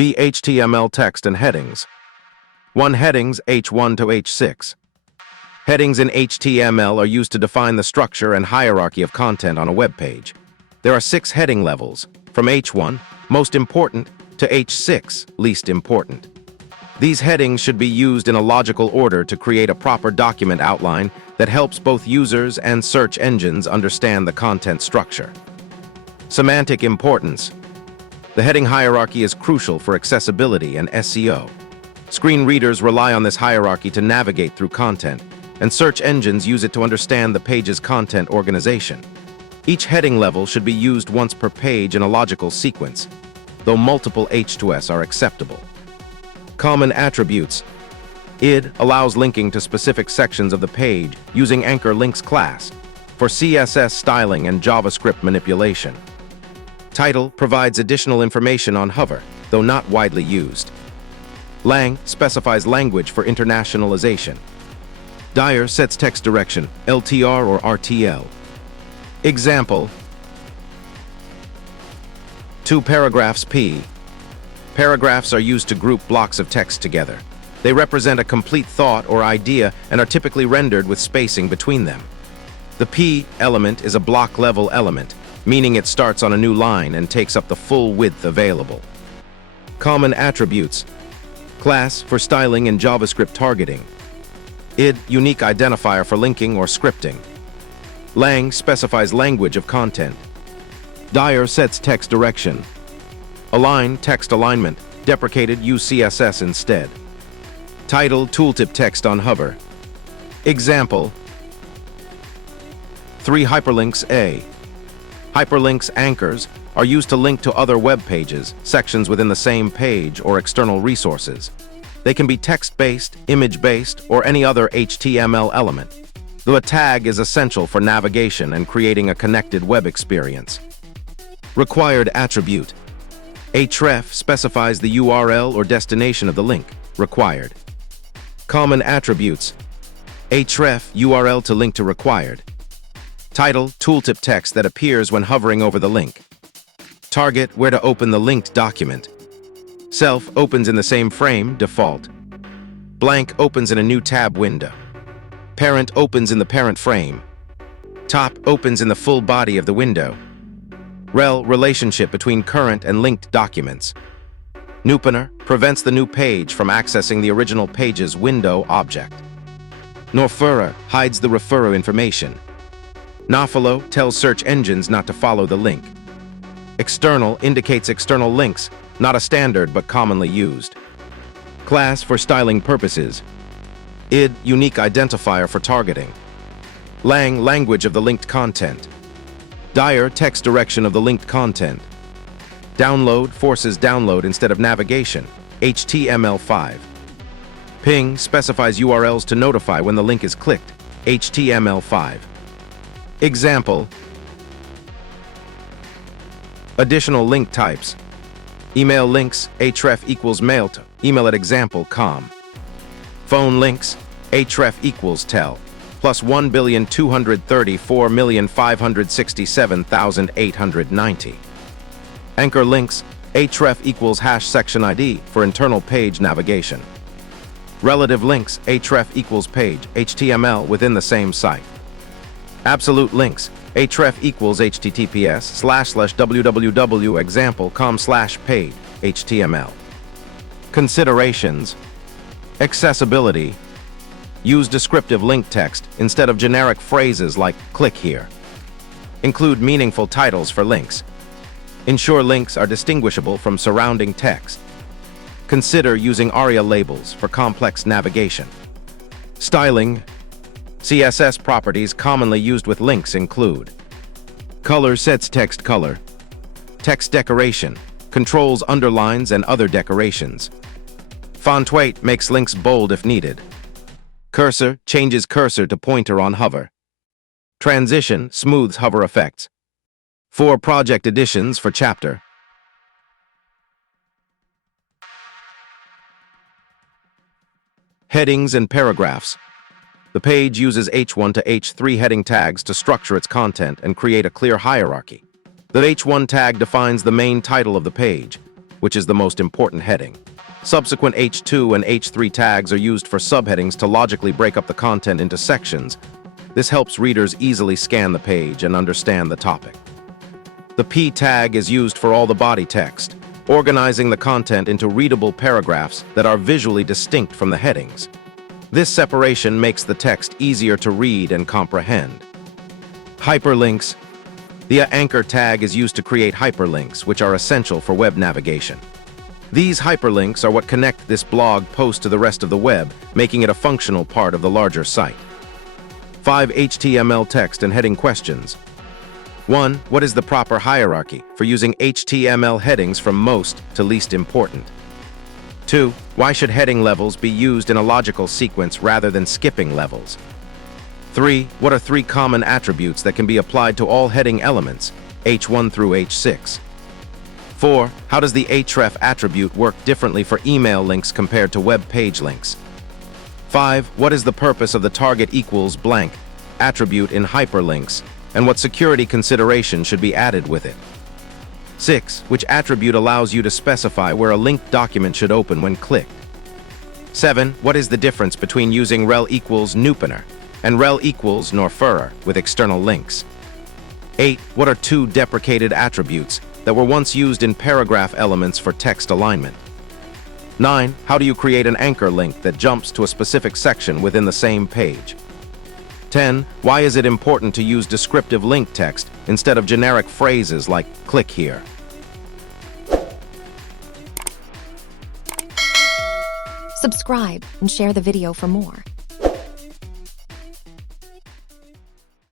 B. HTML text and headings. 1. Headings H1 to H6. Headings in HTML are used to define the structure and hierarchy of content on a web page. There are 6 heading levels, from H1, most important, to H6, least important. These headings should be used in a logical order to create a proper document outline that helps both users and search engines understand the content structure. Semantic importance. The heading hierarchy is crucial for accessibility and SEO. Screen readers rely on this hierarchy to navigate through content, and search engines use it to understand the page's content organization. Each heading level should be used once per page in a logical sequence, though multiple H2S are acceptable. Common attributes. ID allows linking to specific sections of the page using anchor links class for CSS styling and JavaScript manipulation. Title provides additional information on hover, though not widely used. Lang specifies language for internationalization. Dir sets text direction, LTR or RTL. Example. 2 paragraphs P. Paragraphs are used to group blocks of text together. They represent a complete thought or idea and are typically rendered with spacing between them. The P element is a block-level element, meaning it starts on a new line and takes up the full width available. Common attributes. Class for styling and JavaScript targeting. ID, unique identifier for linking or scripting. Lang specifies language of content. Dir sets text direction. Align, text alignment. Deprecated, use CSS instead. Title, tooltip text on hover. Example. 3 hyperlinks A. Hyperlinks anchors are used to link to other web pages, sections within the same page, or external resources. They can be text-based, image-based, or any other HTML element, though a tag is essential for navigation and creating a connected web experience. Required attribute. href specifies the URL or destination of the link, required. Common attributes. href URL to link to required. Title, tooltip text that appears when hovering over the link. Target, where to open the linked document. Self opens in the same frame, default. Blank opens in a new tab window. Parent opens in the parent frame. Top opens in the full body of the window. Rel, relationship between current and linked documents. Newponer prevents the new page from accessing the original page's window object. Noreferrer hides the referrer information. Nofollow tells search engines not to follow the link. External indicates external links, not a standard but commonly used. Class for styling purposes. ID, unique identifier for targeting. Lang, language of the linked content. Dir, text direction of the linked content. Download forces download instead of navigation, HTML5. Ping specifies URLs to notify when the link is clicked, HTML5. Example. Additional link types. Email links, href equals mail to, email at example.com. Phone links, href equals tel, plus 1,234,567,890. Anchor links, href equals hash section ID for internal page navigation. Relative links, href equals page, HTML within the same site. Absolute links, href equals https://www.example.com/page, HTML. Considerations. Accessibility. Use descriptive link text instead of generic phrases like click here. Include meaningful titles for links. Ensure links are distinguishable from surrounding text. Consider using ARIA labels for complex navigation. Styling. CSS properties commonly used with links include color sets text color, text decoration, controls underlines and other decorations. Font weight makes links bold if needed. Cursor changes cursor to pointer on hover. Transition smooths hover effects. 4 project editions for chapter. Headings and paragraphs. The page uses H1 to H3 heading tags to structure its content and create a clear hierarchy. The H1 tag defines the main title of the page. which is the most important heading. Subsequent H2 and H3 tags are used for subheadings to logically break up the content into sections. This helps readers easily scan the page and understand the topic. The P tag is used for all the body text, organizing the content into readable paragraphs that are visually distinct from the headings. This separation makes the text easier to read and comprehend. Hyperlinks. The anchor tag is used to create hyperlinks, which are essential for web navigation. These hyperlinks are what connect this blog post to the rest of the web, making it a functional part of the larger site. 5 HTML text and heading questions. 1. What is the proper hierarchy for using HTML headings from most to least important? 2. Why should heading levels be used in a logical sequence rather than skipping levels? 3. What are 3 common attributes that can be applied to all heading elements, H1 through H6? 4. How does the href attribute work differently for email links compared to web page links? 5. What is the purpose of the target equals blank attribute in hyperlinks, and what security consideration should be added with it? 6. Which attribute allows you to specify where a linked document should open when clicked? 7. What is the difference between using rel equals nupener and rel equals norfurer with external links? 8. What are 2 deprecated attributes that were once used in paragraph elements for text alignment? 9. How do you create an anchor link that jumps to a specific section within the same page? 10. Why is it important to use descriptive link text instead of generic phrases like "click here"? Subscribe and share the video for more.